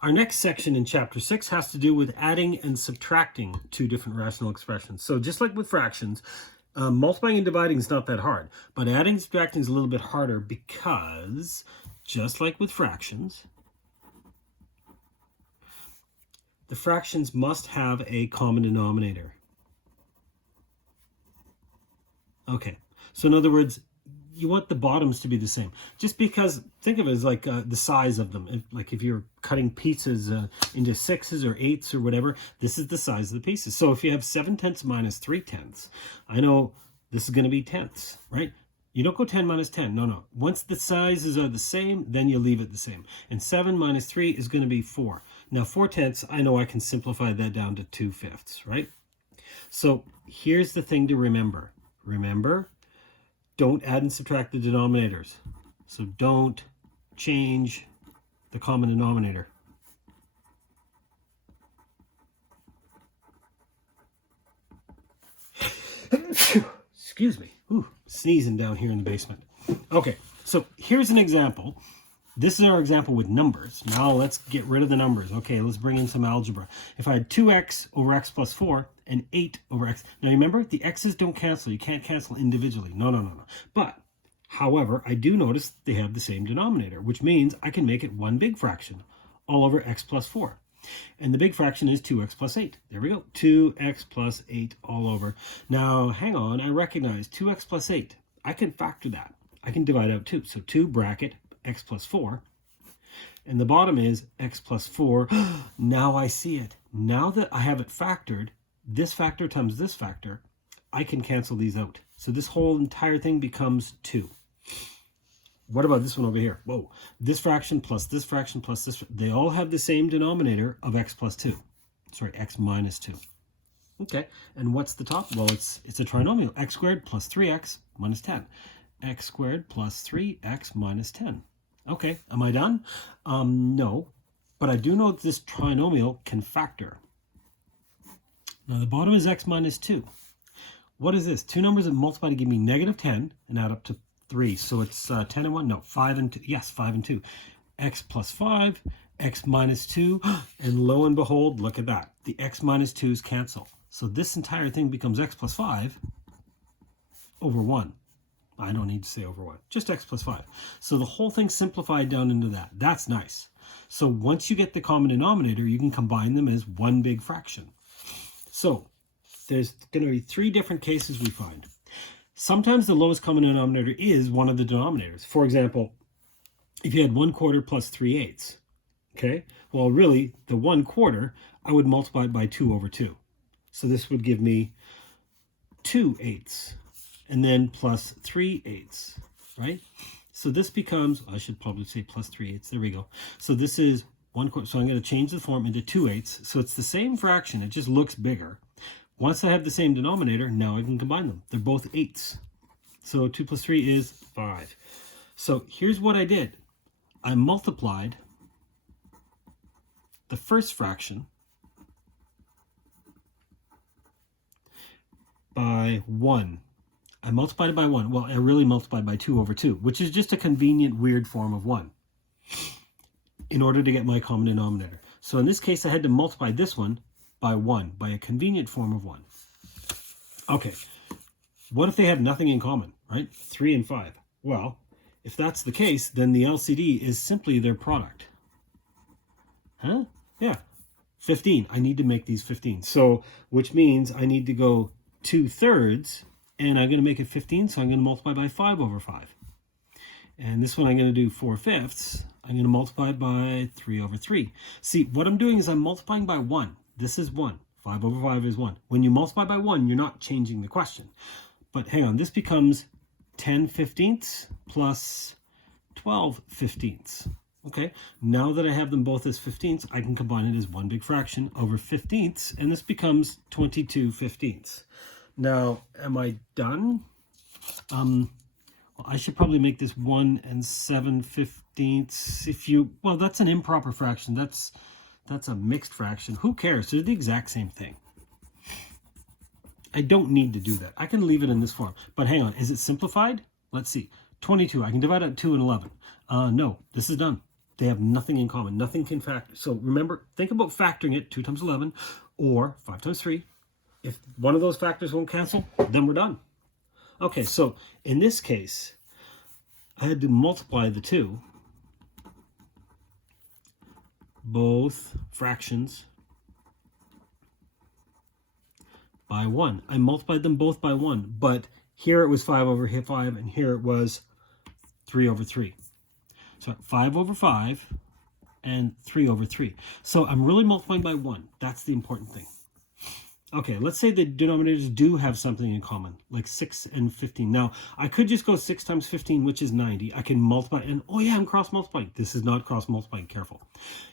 Our next section in chapter 6 has to do with adding and subtracting two different rational expressions. So just like with fractions, multiplying and dividing is not that hard, but adding and subtracting is a little bit harder because just like with fractions, the fractions must have a common denominator. Okay, so in other words, you want the bottoms to be the same. Just because, think of it as like the size of them. Like if you're cutting pizzas into 6s or 8s or whatever, this is the size of the pieces. So if you have 7/10 minus 3/10, I know this is going to be tenths, right? You don't go 10 minus 10. No. Once the sizes are the same, then you leave it the same. And 7 minus 3 is going to be 4. Now 4/10, I know I can simplify that down to 2/5, right? So here's the thing to remember. Remember, don't add and subtract the denominators. So don't change the common denominator. Excuse me. Ooh, sneezing down here in the basement. Okay, so here's an example. This is our example with numbers. Now let's get rid of the numbers. Okay, let's bring in some algebra. If I had 2x over x plus 4 and 8 over x. Now remember, the x's don't cancel. You can't cancel individually. No. But, however, I do notice they have the same denominator, which means I can make it one big fraction all over x plus 4. And the big fraction is 2x plus 8. There we go. 2x plus 8 all over. Now, hang on. I recognize 2x plus 8. I can factor that. I can divide out 2. So 2 bracket x plus 4. And the bottom is x plus 4. Now I see it. Now that I have it factored, this factor times this factor, I can cancel these out. So this whole entire thing becomes 2. What about this one over here? Whoa, this fraction plus this fraction plus this, they all have the same denominator of x plus 2. Sorry, x minus 2. Okay, and what's the top? Well, it's a trinomial. X squared plus 3x minus 10. X squared plus 3x minus 10. Okay, am I done? No, but I do know that this trinomial can factor. Now the bottom is x minus 2. What is this? Two numbers that multiply to give me negative 10 and add up to 3. So it's 10 and 1? No, 5 and 2. Yes, 5 and 2. X plus 5, x minus 2. And lo and behold, look at that. The x minus 2's cancel. So this entire thing becomes x plus 5 over 1. I don't need to say over 1. Just x plus 5. So the whole thing simplified down into that. That's nice. So once you get the common denominator, you can combine them as one big fraction. So there's going to be 3 different cases we find. Sometimes the lowest common denominator is one of the denominators. For example, if you had 1/4 plus 3/8, okay? Well, really, the 1/4, I would multiply it by 2 over 2. So this would give me 2/8, and then plus 3/8, right? So this becomes, I should probably say plus 3/8, there we go. So this is 1/4, so I'm going to change the form into 2/8. So it's the same fraction, it just looks bigger. Once I have the same denominator, now I can combine them. They're both 8s. So 2 plus 3 is 5. So here's what I did. I multiplied the first fraction by 1. I multiplied it by 1. Well, I really multiplied by 2 over 2, which is just a convenient, weird form of 1 in order to get my common denominator. So in this case, I had to multiply this one by 1, by a convenient form of 1. Okay, what if they have nothing in common, right? 3 and 5. Well, if that's the case, then the LCD is simply their product. Huh? Yeah, 15. I need to make these 15. So, which means I need to go 2/3, and I'm going to make it 15, so I'm going to multiply by 5 over 5. And this one I'm going to do 4/5. I'm going to multiply it by 3 over 3. See, what I'm doing is I'm multiplying by 1. This is 1. 5 over 5 is 1. When you multiply by 1, you're not changing the question. But hang on, this becomes 10/15 plus 12/15. Okay, now that I have them both as 15ths, I can combine it as one big fraction over 15ths, and this becomes 22/15. Now, am I done? Well, I should probably make this 1 7/15. If you, well, that's an improper fraction. That's a mixed fraction. Who cares? They're the exact same thing. I don't need to do that. I can leave it in this form. But hang on, is it simplified? Let's see. 22. I can divide out 2 and 11. No, this is done. They have nothing in common. Nothing can factor. So remember, think about factoring it. 2 times 11 or 5 times 3. If one of those factors won't cancel, then we're done. Okay, so in this case, I had to multiply the two, both fractions, by 1. I multiplied them both by 1, but here it was 5 over 5, and here it was 3 over 3. So 5 over 5 and 3 over 3. So I'm really multiplying by 1. That's the important thing. Okay, let's say the denominators do have something in common, like 6 and 15. Now, I could just go 6 times 15, which is 90. I can multiply, and oh yeah, I'm cross-multiplying. This is not cross-multiplying, careful.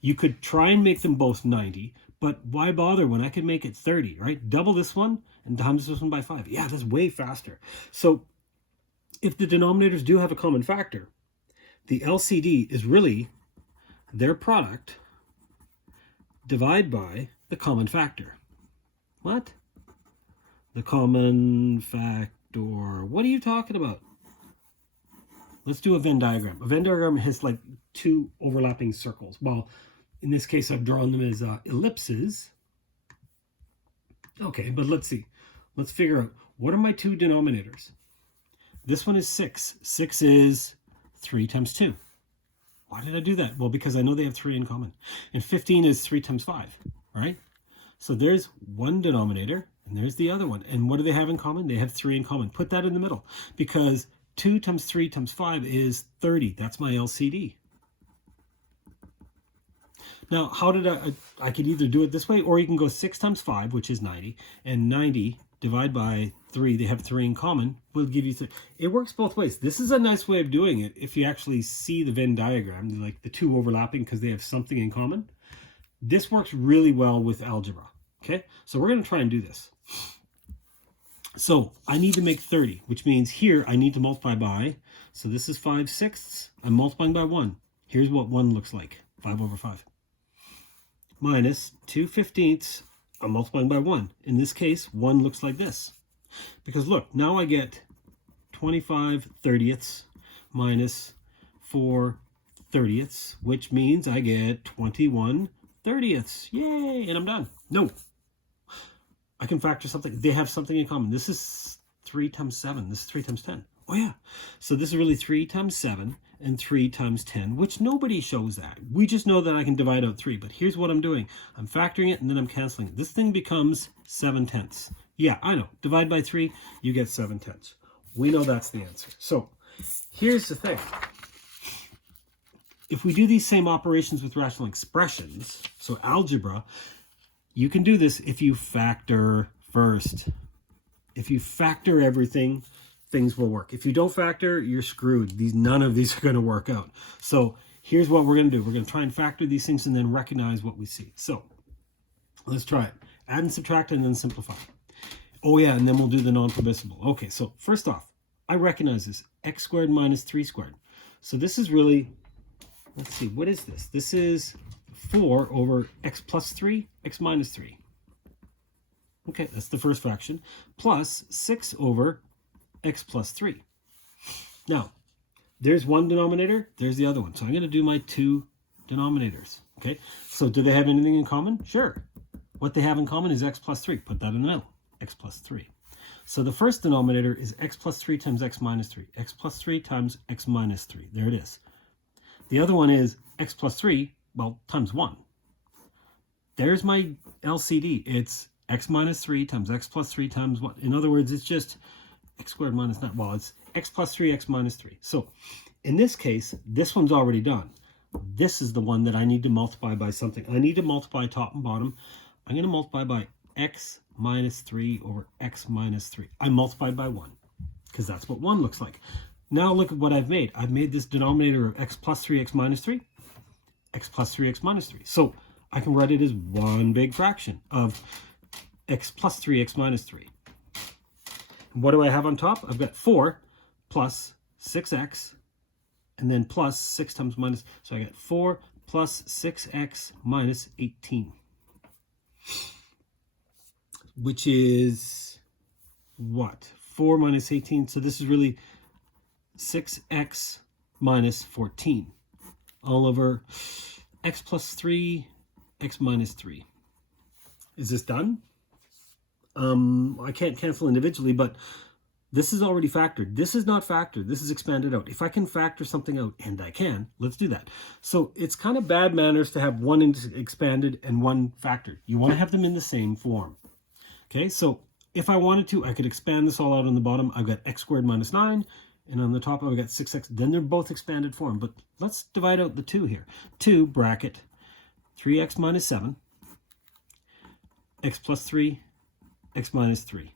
You could try and make them both 90, but why bother when I could make it 30, right? Double this one and times this one by 5. Yeah, that's way faster. So if the denominators do have a common factor, the LCD is really their product divided by the common factor. What? The common factor. What are you talking about? Let's do a Venn diagram. A Venn diagram has like two overlapping circles. Well, in this case, I've drawn them as ellipses. Okay, but let's see. Let's figure out, what are my two denominators? This one is 6. 6 is 3 times 2. Why did I do that? Well, because I know they have 3 in common. And 15 is 3 times 5, right? So there's one denominator, and there's the other one. And what do they have in common? They have 3 in common. Put that in the middle, because 2 times 3 times 5 is 30. That's my LCD. Now, how did I could either do it this way, or you can go 6 times 5, which is 90, and 90 divided by 3, they have 3 in common, will give you 3. It works both ways. This is a nice way of doing it if you actually see the Venn diagram, like the two overlapping because they have something in common. This works really well with algebra. Okay, so we're going to try and do this. So I need to make 30, which means here I need to multiply by, so this is 5/6. I'm multiplying by 1. Here's what 1 looks like, 5 over 5. Minus 2/15. I'm multiplying by 1. In this case, 1 looks like this. Because look, now I get 25/30 minus 4/30, which means I get 21/30. Yay, and I'm done. No, I can factor something. They have something in common. This is 3 times 7. This is 3 times 10. Oh yeah. So this is really 3 times 7 and 3 times 10, which nobody shows that. We just know that I can divide out 3. But here's what I'm doing. I'm factoring it and then I'm canceling it. This thing becomes 7/10. Yeah, I know. Divide by 3, you get 7/10. We know that's the answer. So here's the thing. If we do these same operations with rational expressions, so algebra, you can do this if you factor first. If you factor everything, things will work. If you don't factor, you're screwed. None of these are going to work out. So here's what we're going to do. We're going to try and factor these things and then recognize what we see. So let's try it. Add and subtract and then simplify. Oh yeah, and then we'll do the non-permissible. Okay, so first off, I recognize this. X squared minus 3 squared. So this is really, let's see, what is this? This is 4 over x plus 3, x minus 3. Okay, that's the first fraction. Plus 6 over x plus 3. Now, there's one denominator, there's the other one. So I'm going to do my two denominators. Okay, so do they have anything in common? Sure. What they have in common is x plus 3. Put that in the middle, x plus 3. So the first denominator is x plus 3 times x minus 3. X plus 3 times x minus 3. There it is. The other one is x plus 3, well, times 1. There's my LCD. It's x minus 3 times x plus 3 times 1. In other words, it's just x squared minus 9. Well, it's x plus 3, x minus 3. So in this case, this one's already done. This is the one that I need to multiply by something. I need to multiply top and bottom. I'm going to multiply by x minus 3 over x minus 3. I multiplied by 1 because that's what 1 looks like. Now look at what I've made. I've made this denominator of x plus 3, x minus 3, x plus 3, x minus 3. So I can write it as one big fraction of x plus 3, x minus 3. What do I have on top? I've got 4 plus 6x, and then plus 6 times minus. So I got 4 plus 6x minus 18. Which is what? 4 minus 18. So this is really 6x minus 14. all over x plus 3, x minus 3. Is this done? I can't cancel individually, but this is already factored. This is not factored. This is expanded out. If I can factor something out, and I can, let's do that. So it's kind of bad manners to have one expanded and one factored. You want to have them in the same form. Okay, so if I wanted to, I could expand this all out on the bottom. I've got x squared minus 9, and on the top I've got 6x. Then they're both expanded form, but let's divide out the 2 here. 2 bracket 3x minus 7, x plus 3, x minus 3.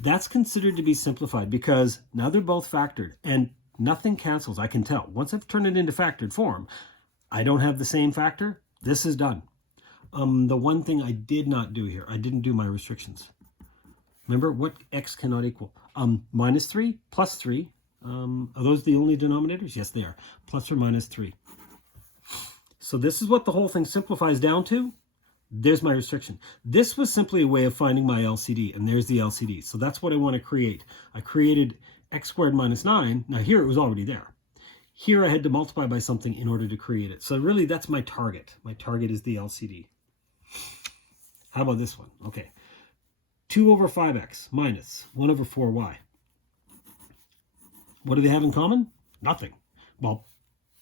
That's considered to be simplified because now they're both factored and nothing cancels. I can tell. Once I've turned it into factored form, I don't have the same factor. This is done. The one thing I did not do here, I didn't do my restrictions. Remember what x cannot equal? Minus 3, plus 3. Are those the only denominators? Yes, they are. Plus or minus 3. So this is what the whole thing simplifies down to. There's my restriction. This was simply a way of finding my LCD, and there's the LCD. So that's what I want to create. I created x squared minus 9. Now here it was already there. Here I had to multiply by something in order to create it. So really that's my target. My target is the LCD. How about this one? Okay. 2 over 5x minus 1 over 4y. What do they have in common? Nothing. Well,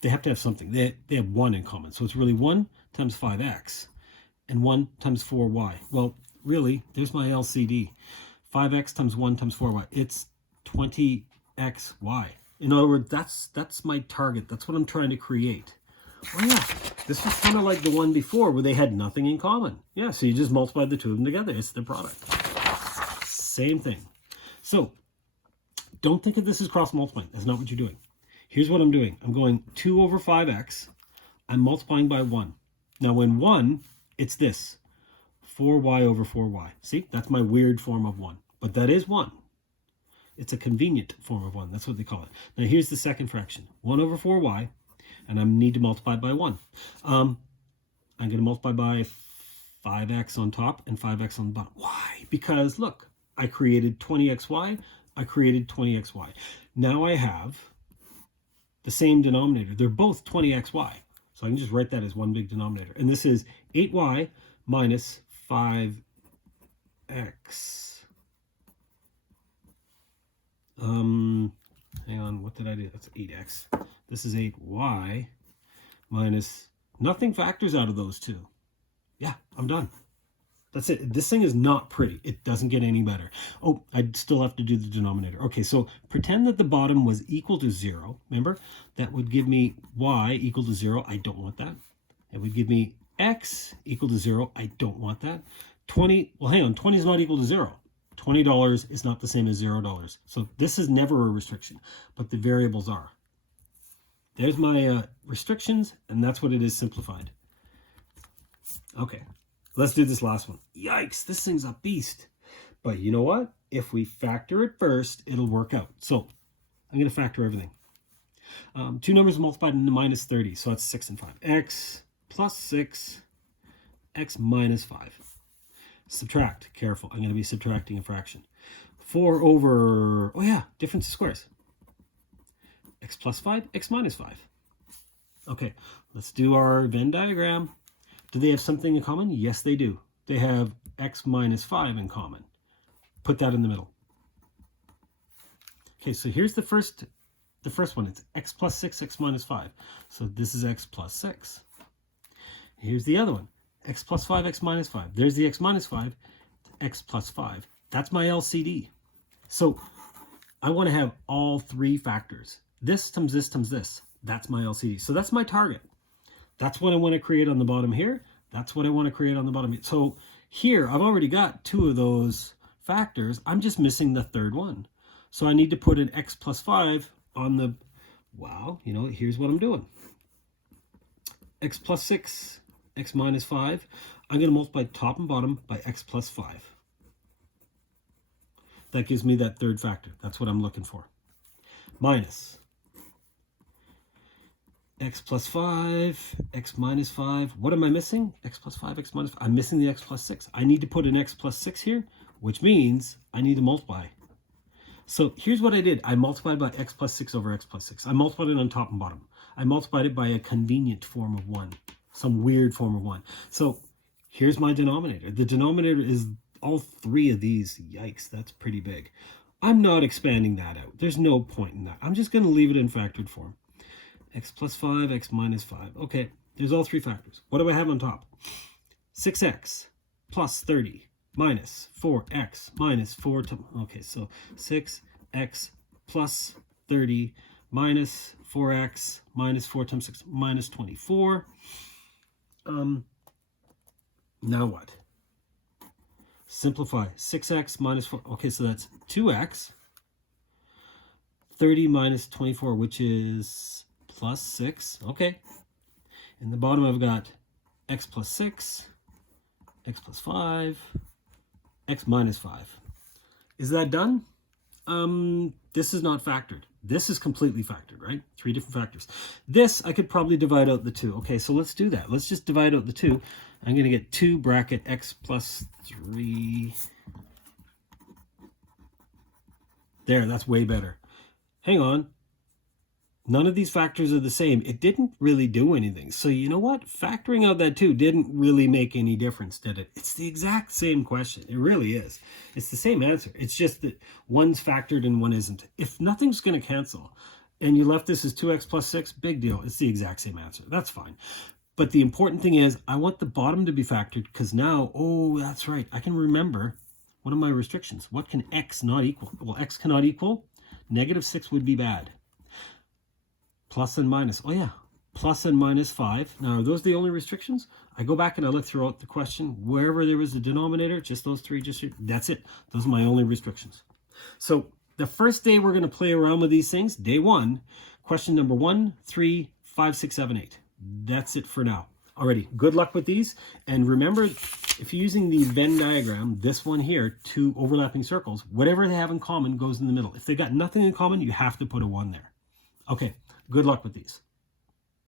they have to have something. They have 1 in common. So it's really 1 times 5x. And 1 times 4y. Well, really, there's my LCD. 5x times 1 times 4y. It's 20xy. In other words, that's my target. That's what I'm trying to create. Oh yeah, this was kind of like the one before where they had nothing in common. Yeah, so you just multiply the two of them together. It's their product. Same thing. So don't think of this as cross-multiplying. That's not what you're doing. Here's what I'm doing. I'm going 2 over 5x. I'm multiplying by 1. Now when 1... it's this, 4y over 4y. See, that's my weird form of 1. But that is 1. It's a convenient form of 1. That's what they call it. Now here's the second fraction. 1 over 4y, and I need to multiply by 1. I'm going to multiply by 5x on top and 5x on the bottom. Why? Because, look, I created 20xy. I created 20xy. Now I have the same denominator. They're both 20xy. So I can just write that as one big denominator. And this is 8y minus 5x. Hang on, what did I do? That's 8x. This is 8y minus... nothing factors out of those two. Yeah, I'm done. That's it. This thing is not pretty. It doesn't get any better. Oh, I'd still have to do the denominator. Okay, so pretend that the bottom was equal to 0. Remember? That would give me y equal to 0. I don't want that. It would give me x equal to 0. I don't want that. 20, well, hang on. 20 is not equal to 0. $20 is not the same as $0. So this is never a restriction, but the variables are. There's my restrictions, and that's what it is simplified. Okay. Let's do this last one. Yikes, this thing's a beast. But you know what? If we factor it first, it'll work out. So I'm going to factor everything. Two numbers multiplied into minus 30. So that's 6 and 5. X plus 6, x minus 5. Subtract. Careful. I'm going to be subtracting a fraction. 4 over, oh yeah, difference of squares. X plus 5, x minus 5. Okay, let's do our Venn diagram. Do they have something in common? Yes, they do. They have x minus 5 in common. Put that in the middle. Okay, so here's the first one. It's x plus 6, x minus 5. So this is x plus 6. Here's the other one. X plus 5, x minus 5. There's the x minus 5, x plus 5. That's my LCD. So I want to have all three factors. This times this times this. That's my LCD. So that's my target. That's what I want to create on the bottom here. That's what I want to create on the bottom here. So here, I've already got 2 of those factors. I'm just missing the third one. So I need to put an x plus 5 on the, well, you know, here's what I'm doing. X plus 6, x minus 5. I'm going to multiply top and bottom by x plus 5. That gives me that third factor. That's what I'm looking for. Minus x plus 5, x minus 5. What am I missing? X plus 5, x minus 5. I'm missing the x plus 6. I need to put an x plus 6 here, which means I need to multiply. So here's what I did. I multiplied by x plus 6 over x plus 6. I multiplied it on top and bottom. I multiplied it by a convenient form of 1, some weird form of 1. So here's my denominator. The denominator is all 3 of these. Yikes, that's pretty big. I'm not expanding that out. There's no point in that. I'm just going to leave it in factored form. X plus 5, x minus 5. Okay, there's all 3 factors. What do I have on top? 6x plus 30 minus 4x minus 4. Okay, so 6x plus 30 minus 4x minus 4 times 6 minus 24. Now what? Simplify. 6x minus 4. Okay, so that's 2x. 30 minus 24, which is plus 6. Okay. In the bottom, I've got x plus 6, x plus 5, x minus 5. Is that done? This is not factored. This is completely factored, right? 3 different factors. This, I could probably divide out the 2. Okay, so let's do that. Let's just divide out the 2. I'm going to get 2 bracket x plus 3. There, that's way better. Hang on. None of these factors are the same. It didn't really do anything. So you know what? Factoring out that 2 didn't really make any difference, did it? It's the exact same question. It really is. It's the same answer. It's just that one's factored and one isn't. If nothing's going to cancel and you left this as 2x plus 6, big deal. It's the exact same answer. That's fine. But the important thing is I want the bottom to be factored because now, oh, that's right. I can remember one of my restrictions. What can x not equal? Well, x cannot equal. Negative 6 would be bad. Plus and minus. Oh, yeah. Plus and minus 5. Now, are those the only restrictions? I go back and I look throughout the question. Wherever there was a denominator, just those 3, that's it. Those are my only restrictions. So the first day we're going to play around with these things, day 1, question number 1, 3, 5, 6, 7, 8. That's it for now. Alrighty, good luck with these. And remember, if you're using the Venn diagram, this one here, 2 overlapping circles, whatever they have in common goes in the middle. If they got nothing in common, you have to put a 1 there. Okay. Good luck with these.